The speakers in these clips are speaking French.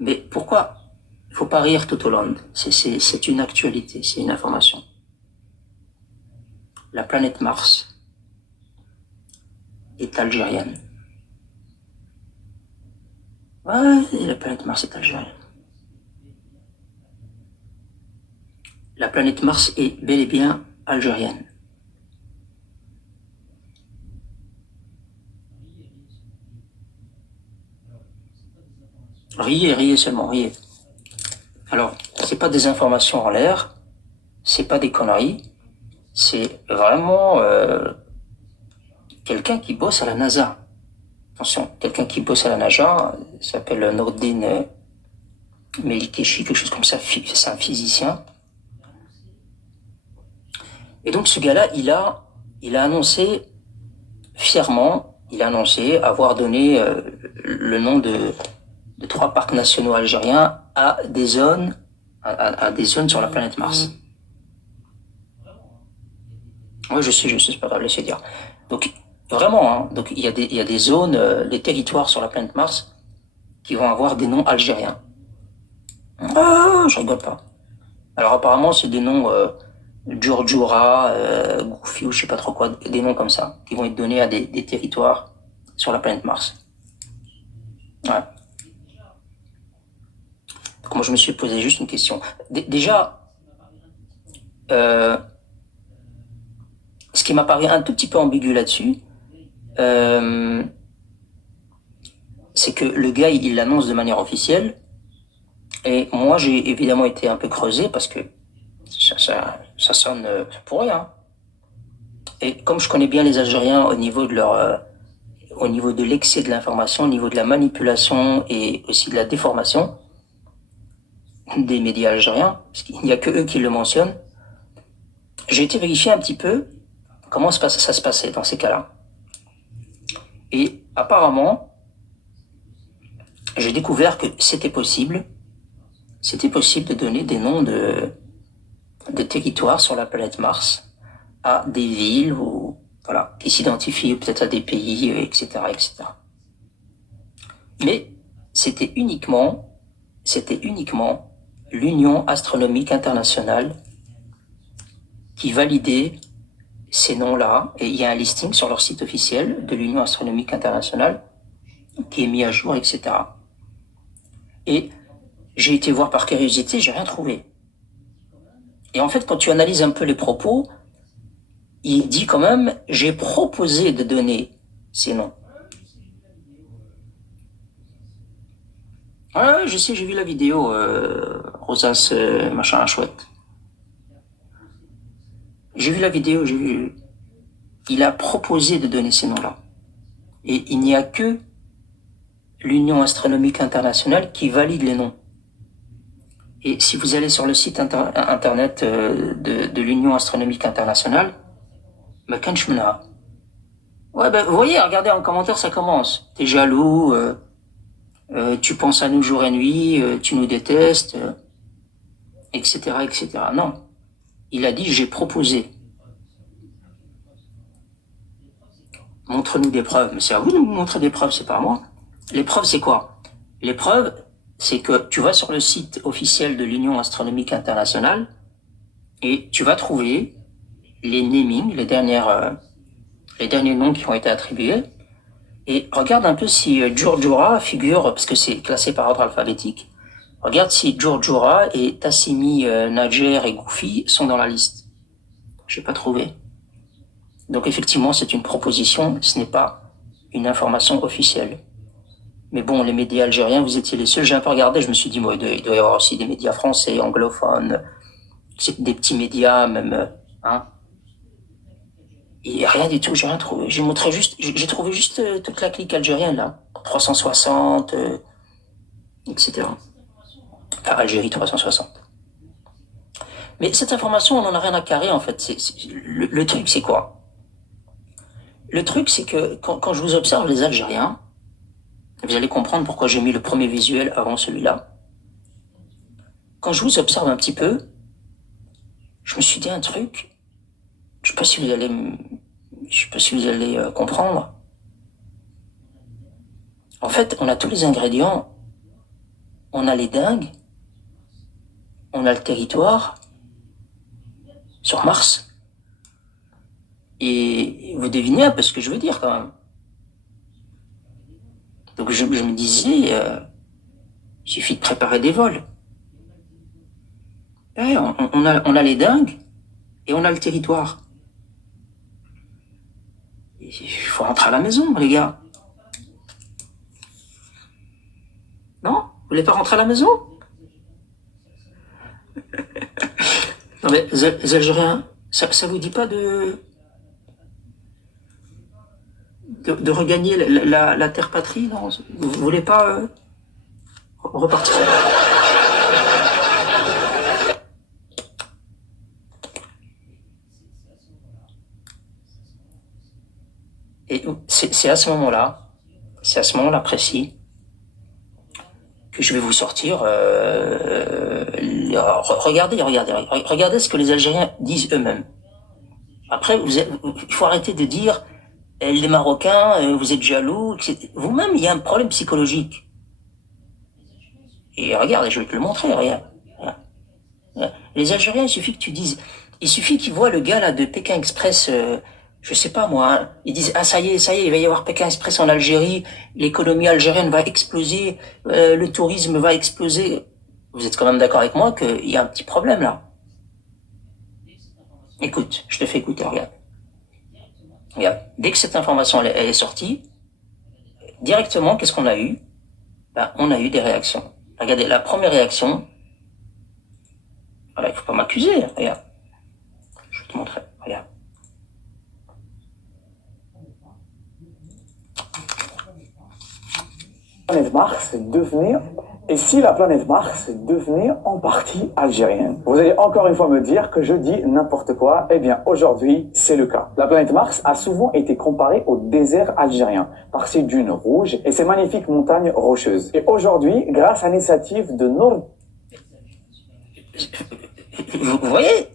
Mais pourquoi il ne faut pas rire tout au long? C'est une actualité, c'est une information. La planète Mars est algérienne. Ouais, la planète Mars est algérienne. La planète Mars est bel et bien algérienne. Riez, riez seulement, riez. Alors, c'est pas des informations en l'air, c'est pas des conneries, c'est vraiment quelqu'un qui bosse à la NASA. Attention, quelqu'un qui bosse à la NASA, s'appelle Nordin Melikeshi, quelque chose comme ça, c'est un physicien. Et donc ce gars-là, il a annoncé fièrement, il a annoncé avoir donné le nom de 3 parcs nationaux algériens à des zones, à des zones sur la planète Mars. Oui, je sais, c'est pas grave, laissez dire. Donc, vraiment, hein, donc il y a des zones, des territoires sur la planète Mars qui vont avoir des noms algériens. Ah, je rigole pas. Alors apparemment, c'est des noms Djurdjura, Goufi ou je sais pas trop quoi, des noms comme ça, qui vont être donnés à des territoires sur la planète Mars. Ouais. Donc moi, je me suis posé juste une question. Déjà, euh, ce qui m'apparaît un tout petit peu ambigu là-dessus, euh, c'est que le gars, il l'annonce de manière officielle. Et moi, j'ai évidemment été un peu creusé parce que ça sonne pour rien. Et comme je connais bien les Algériens au niveau de au niveau de l'excès de l'information, au niveau de la manipulation et aussi de la déformation des médias algériens, parce qu'il n'y a que eux qui le mentionnent, j'ai été vérifier un petit peu comment ça se passait dans ces cas-là. Et apparemment, j'ai découvert que c'était possible de donner des noms de territoires sur la planète Mars à des villes ou voilà, qui s'identifient peut-être à des pays, etc., etc. Mais c'était uniquement l'Union astronomique internationale qui validait ces noms-là. Et il y a un listing sur leur site officiel de l'Union astronomique internationale qui est mis à jour, etc. Et j'ai été voir par curiosité, j'ai rien trouvé. Et en fait, quand tu analyses un peu les propos, il dit quand même, j'ai proposé de donner ces noms. Ouais, je sais, j'ai vu la vidéo, Rosas, machin, chouette. J'ai vu la vidéo, j'ai vu. Il a proposé de donner ces noms-là. Et il n'y a que l'Union astronomique internationale qui valide les noms. Et si vous allez sur le site internet de l'Union astronomique internationale, bah, ouais, ben, vous voyez, regardez en commentaire, ça commence. T'es jaloux, tu penses à nous jour et nuit, tu nous détestes, etc., etc. Non. Il a dit, j'ai proposé. Montre-nous des preuves. Mais c'est à vous de nous montrer des preuves, c'est pas à moi. Les preuves, c'est quoi? Les preuves, c'est que tu vas sur le site officiel de l'Union astronomique internationale et tu vas trouver les namings, les derniers noms qui ont été attribués. Et regarde un peu si Djurdjura figure, parce que c'est classé par ordre alphabétique. Regarde si Djurdjura et Tassimi, Najer et Goufi sont dans la liste. Je n'ai pas trouvé. Donc effectivement, c'est une proposition, ce n'est pas une information officielle. Mais bon, les médias algériens, vous étiez les seuls. J'ai un peu regardé, je me suis dit, moi, il doit y avoir aussi des médias français, anglophones, des petits médias même, hein. Et rien du tout, j'ai rien trouvé. J'ai trouvé juste toute la clique algérienne là, 360, etc. Enfin, Algérie 360. Mais cette information, on n'en a rien à carrer en fait. Le truc, c'est quoi? Le truc, c'est que quand je vous observe les Algériens, vous allez comprendre pourquoi j'ai mis le premier visuel avant celui-là. Quand je vous observe un petit peu, je me suis dit un truc. Je sais pas si vous allez, je sais pas si vous allez comprendre. En fait, on a tous les ingrédients on a les dingues, on a le territoire sur Mars. Et vous devinez un peu ce que je veux dire quand même. Donc je me disais, il suffit de préparer des vols. Ouais, on a les dingues et on a le territoire. Il faut rentrer à la maison, les gars. Non? Vous voulez pas rentrer à la maison? Non mais, les Algériens, ça vous dit pas de regagner la terre patrie, non? Vous voulez pas repartir? Et c'est à ce moment-là précis, que je vais vous sortir. Regardez ce que les Algériens disent eux-mêmes. Après, il faut arrêter de dire les Marocains, vous êtes jaloux. Vous-même, il y a un problème psychologique. Et regardez, je vais te le montrer. Regarde. Les Algériens, il suffit qu'ils voient le gars là de Pékin Express. Je sais pas moi, hein. Ils disent ah ça y est, il va y avoir Pékin Express en Algérie, l'économie algérienne va exploser, le tourisme va exploser. Vous êtes quand même d'accord avec moi qu'il y a un petit problème là. Écoute, je te fais écouter, regarde. Regarde, dès que cette information elle est sortie, directement qu'est-ce qu'on a eu? Ben, on a eu des réactions. Regardez, la première réaction, voilà, il faut pas m'accuser, regarde. Je vais te montrer, regarde. Planète Mars devenait, et si la planète Mars devenait en partie algérienne? Vous allez encore une fois me dire que je dis n'importe quoi. Eh bien, aujourd'hui, c'est le cas. La planète Mars a souvent été comparée au désert algérien, par ses dunes rouges et ses magnifiques montagnes rocheuses. Et aujourd'hui, grâce à l'initiative de Nord... Vous voyez,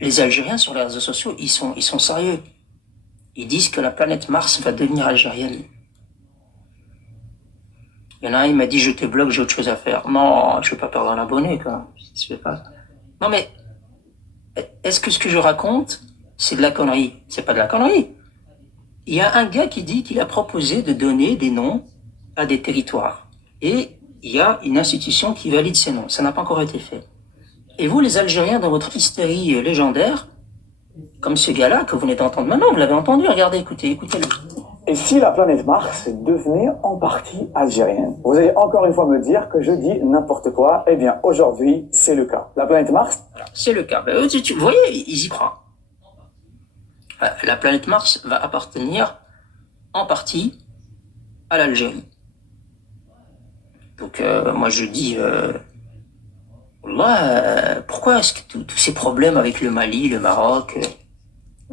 les Algériens sur les réseaux sociaux, ils sont sérieux. Ils disent que la planète Mars va devenir algérienne. Il y en a un, il m'a dit, je te bloque, j'ai autre chose à faire. Non, je ne veux pas perdre un abonné, quoi. Non, mais, est-ce que ce que je raconte, c'est de la connerie? C'est pas de la connerie. Il y a un gars qui dit qu'il a proposé de donner des noms à des territoires. Et il y a une institution qui valide ces noms. Ça n'a pas encore été fait. Et vous, les Algériens, dans votre hystérie légendaire, comme ce gars-là que vous venez d'entendre maintenant, vous l'avez entendu, regardez, écoutez-le. Et si la planète Mars devenait en partie algérienne? Vous allez encore une fois me dire que je dis n'importe quoi. Eh bien, aujourd'hui, c'est le cas. La planète Mars... Voilà, c'est le cas. Vous voyez, ils y croient. La planète Mars va appartenir en partie à l'Algérie. Donc, moi, je dis... pourquoi est-ce que tous ces problèmes avec le Mali, le Maroc,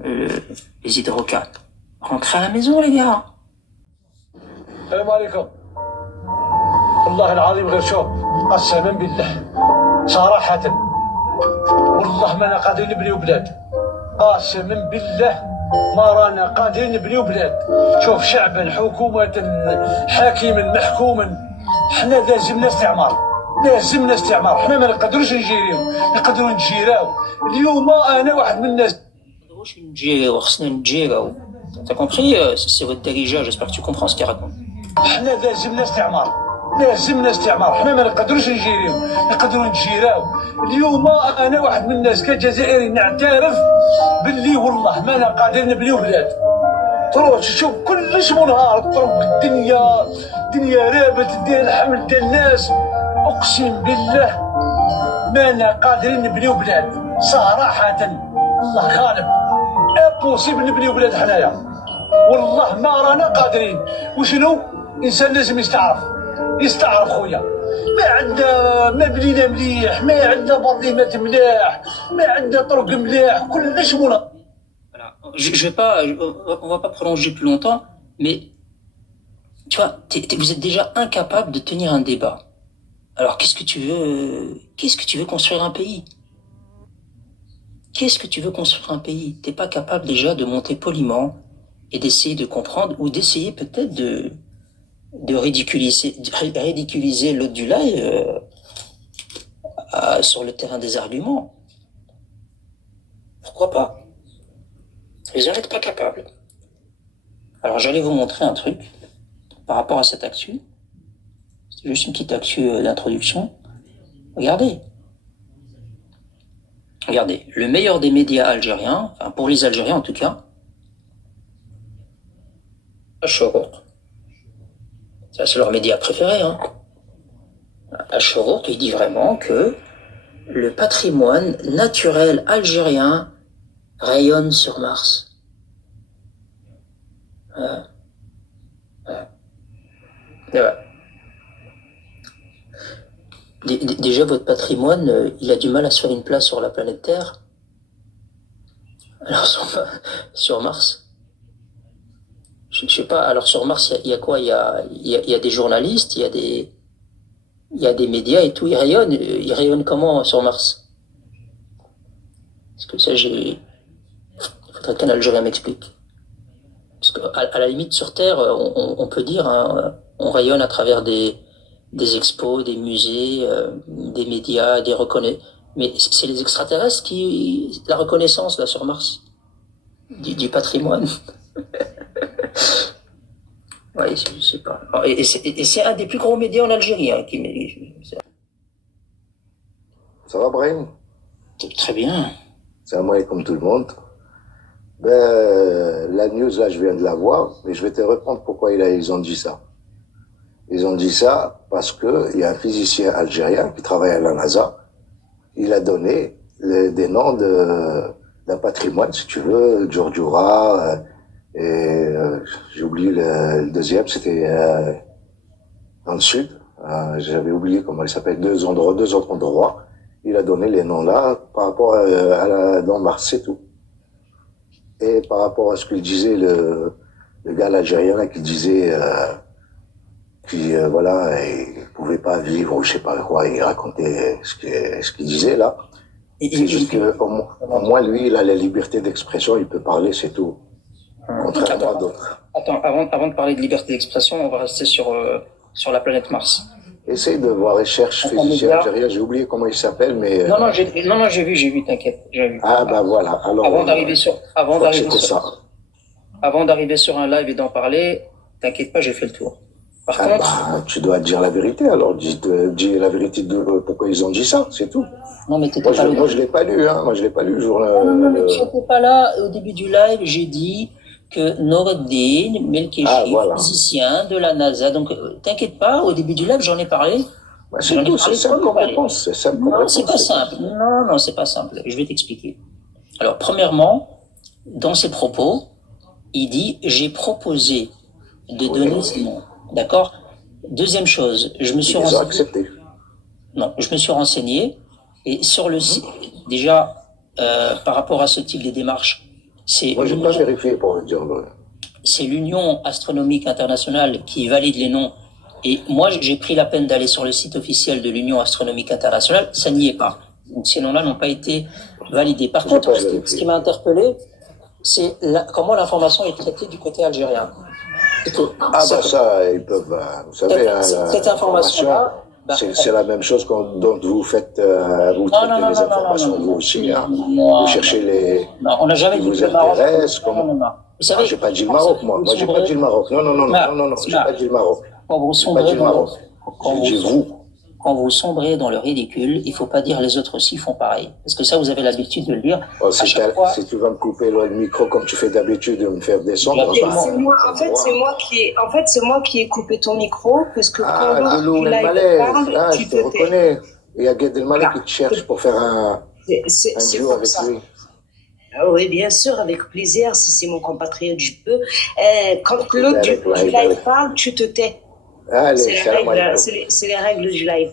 les hydrocarbures? Rentrez à la maison, les gars. السلام عليكم. والله العظيم غير شوف قسما بالله صراحة والله ما أنا قادرين نبنيو بلاد. قسما بالله ما رانا قادرين نبنيو بلاد. شوف شعبا حكومة حاكما محكوما حنا لازمنا استعمار. حنا ما نقدروش نجيريو نقدروا نجيراو. اليوم أنا واحد من الناس. T'as compris? C'est votre dirigeant, j'espère que tu comprends ce qu'il raconte. حنا لازمنا استعمار حنا ما نقدروش نجيريو نقدروا نجيراو. اليوم انا واحد من الناس كجزائري نعترف باللي والله ما انا قادر نبنيو بلاد. تروح تشوف كلش منهار طرق الدنيا رابت ديال الحمل ديال الناس. اقسم بالله ما انا قادرين نبنيو بلاد صراحه. الله غالب امبوسيبل نبنيو بلاد حنايا والله ما رانا قادرين. وشنو الانسان لازم يستعرف خويا. ما عندنا ما بنينا مليح، ما عندنا برليمات ملاح، ما عندنا طرق ملاح، كلش منى. Je vais pas, on va pas prolonger plus longtemps, mais tu vois, vous êtes déjà incapable de tenir un débat. Alors qu'est-ce que tu veux construire un pays? Qu'est-ce que tu veux construire un pays? T'es pas capable déjà de monter poliment et d'essayer de comprendre ou d'essayer peut-être de ridiculiser l'autre du live sur le terrain des arguments. Pourquoi pas? Les gens n'êtes pas capables. Alors j'allais vous montrer un truc par rapport à cette actu. C'est juste une petite actu d'introduction. Regardez. Regardez, le meilleur des médias algériens, enfin pour les Algériens en tout cas, Achour. Ça c'est leur média préféré. Hein. Achour, il dit vraiment que le patrimoine naturel algérien rayonne sur Mars. Ouais. Déjà, votre patrimoine, il a du mal à se faire une place sur la planète Terre. Alors, sur Mars, je sais pas. Alors, sur Mars, il y a quoi? Il y a des journalistes, il y a des médias et tout. Ils rayonnent comment sur Mars? Parce que ça, il faudrait qu'un Algérien m'explique. Parce qu'à la limite, sur Terre, on peut dire, hein, on rayonne à travers des expos, des musées, des médias, des reconnaissances. Mais c'est les extraterrestres qui... La reconnaissance, là, sur Mars, du patrimoine. Oui, je sais pas. Et c'est un des plus gros médias en Algérie. Hein, Ça va, Brahim? Très bien. C'est moi comme tout le monde. Ben, la news, là, je viens de la voir, mais je vais te répondre pourquoi ils ont dit ça. Ils ont dit ça parce que il y a un physicien algérien qui travaille à la NASA. Il a donné des noms d'un patrimoine, si tu veux, Djurdjura, j'ai oublié le deuxième, c'était dans le sud. J'avais oublié comment il s'appelle, deux autres endroits. Il a donné les noms là par rapport dans Mars, c'est tout. Et par rapport à ce qu'il disait, le gars algérien là, qui disait voilà, il pouvait pas vivre ou je sais pas quoi, il racontait ce qu'il disait là. C'est juste qu'au moins lui, il a la liberté d'expression, il peut parler, c'est tout. Contrairement à d'autres. Attends, avant de parler de liberté d'expression, on va rester sur la planète Mars. Essaye de voir, cherche physicien algérien, j'ai oublié comment il s'appelle, mais... Non, j'ai vu, t'inquiète. Ah, ben voilà, alors... Avant d'arriver sur un live et d'en parler, t'inquiète pas, j'ai fait le tour. Par contre... tu dois dire la vérité, alors dis la vérité de pourquoi ils ont dit ça, c'est tout. Non, mais t'étais pas là. Moi, je l'ai pas lu, hein, le jour... Non, mais tu n'étais pas là, au début du live, j'ai dit... que Noreddin Melkechi, physicien de la NASA. Donc, t'inquiète pas, au début du live, j'en ai parlé. Bah, c'est tout, c'est simple comme réponse. Non, c'est pas simple. Non, c'est pas simple. Je vais t'expliquer. Alors, premièrement, dans ses propos, il dit, j'ai proposé de donner ce nom. D'accord? Deuxième chose, je me suis renseigné. Non, je me suis renseigné, et sur le site, déjà, par rapport à ce type de démarche, moi, je n'ai pas vérifié pour le dire. C'est l'Union astronomique internationale qui valide les noms. Et moi, j'ai pris la peine d'aller sur le site officiel de l'Union astronomique internationale. Ça n'y est pas. Donc, ces noms-là n'ont pas été validés. Par contre, ce qui m'a interpellé, c'est comment l'information est traitée du côté algérien. Ah, bah ça, ils peuvent... vous savez, cette information-là... C'est la même chose dont vous faites, vous traitez les informations, vous aussi, hein. Vous cherchez les... Non, on n'a jamais dit que le Maroc... Vous savez, j'ai pas dit le Maroc, moi. Moi, j'ai pas dit le Maroc. Non, j'ai pas dit le Maroc. Quand vous sombrez dans le ridicule, il faut pas dire les autres aussi font pareil. Parce que ça, vous avez l'habitude de le dire. Oh, si tu vas me couper le micro comme tu fais d'habitude de me faire descendre... C'est moi qui ai coupé ton micro, parce que quand tu parles, tu te reconnais. Il y a Gad Elmaleh qui te cherche pour faire un duo avec lui. Ah oui, bien sûr, avec plaisir. Si c'est mon compatriote, je peux. Quand l'autre du live parle, tu te tais. Allez, c'est les règles du live.